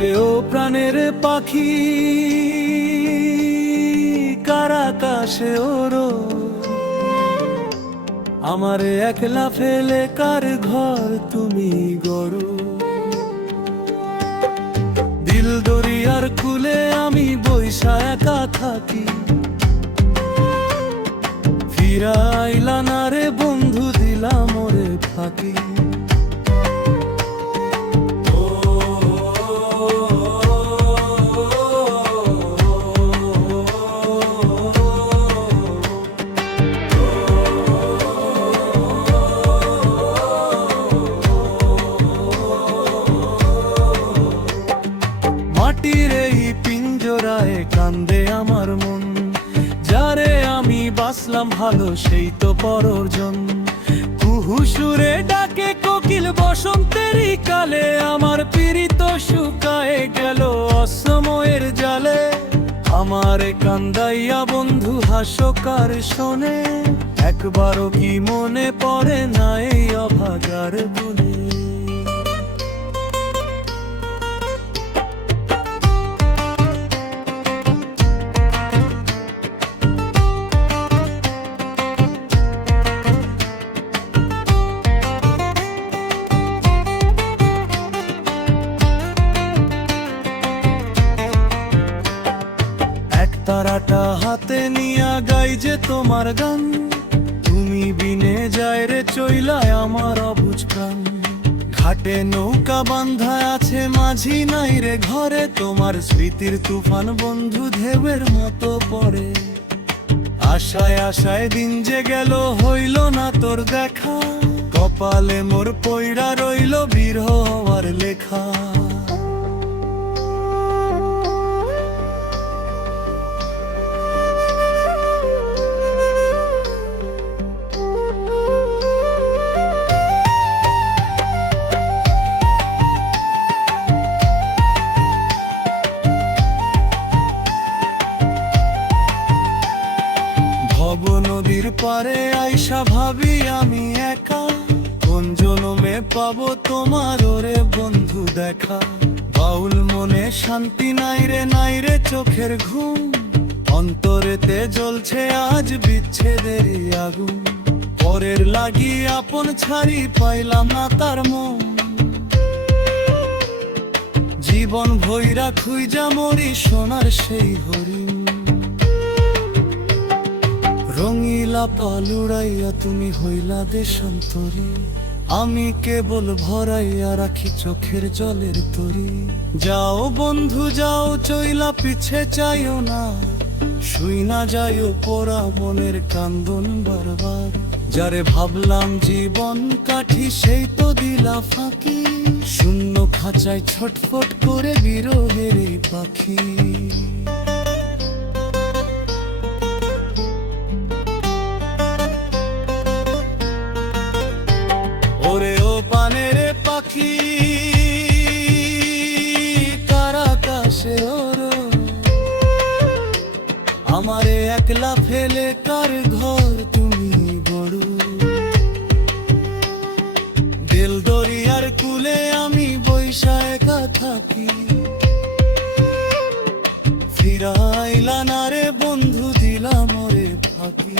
ওরে ও প্রাণের পাখি কার আকাশে ওরো, আমারে একলা ফেলে কার ঘর তুমি গড়ো। দিল দরিয়ার কুলে আমি বৈশা একা থাকি, ফিরাইলা না রে বন্ধু দিলাম ওরে ফাঁকি। মাটির এই পিঞ্জরায় কান্দে আমার মন, যারে আমি বাসলাম ভালো সেই তো পরজন। কুহু সুরে ডাকে কোকিল বসন্তেরই কালে, আমার পীড়িত শুকায়ে গেল অসময়ের জালে। আমারে কান্দাইয়া বন্ধু হাসকার শোনে, একবারও কি মনে পড়ে না এই অভাগার বলে। তারাটা হাতে নিয়া গাই যে তোমার গান, তুমি বিনে যায় রে চইলায় আমার অবুঝ প্রাণ। ঘাটে নৌকা বান্ধা আছে মাঝি নাই রে ঘরে, তোমার স্মৃতির তুফান বন্ধু ঢেউয়ের মতো পড়ে। আশায় আশায় দিন যে গেল হইল না তোর দেখা, কপালে মোর পইড়া রইল বিরহ হওয়ার লেখা। ভব নদীর পারে আইসা ভাবি আমি একা, কোন জনমে পাবো তোমার ওরে বন্ধু দেখা। বাউল মনে শান্তি নাই রে চোখের ঘুম, অন্তরেতে জ্বলছে আজ বিচ্ছেদেরই আগুন। পরের লাগি আপন ছাড়ি পাইলাম না তার মন, জীবন ভৈরা খুইজা মরি সোনার সেই হরিণ। রঙিলা পালুড়াইয়া তুমি হইলা দেশান্তরী, আমি কেবল ভরাইয়া রাখি চোখের জলের তরি। যাও বন্ধু যাও চইলা পিছে চাইও না, শুই না যাইও পোড়া মনের কান্দন বারবার। যারে ভাবলাম জীবন কাঠি সেই তো দিলা ফাঁকি, শূন্য খাঁচায় ছটফট করে বিরহের এই পাখি। ওরে ও পানের পাখি কার আকাশে ওরো, আমারে একলা ফেলে কার ঘর তুমি গড়ো। দিল দরিয়ার কুলে আমি বৈশা একা থাকি, ফিরাইলা না রে বন্ধু দিলাম ওরে ফাঁকি।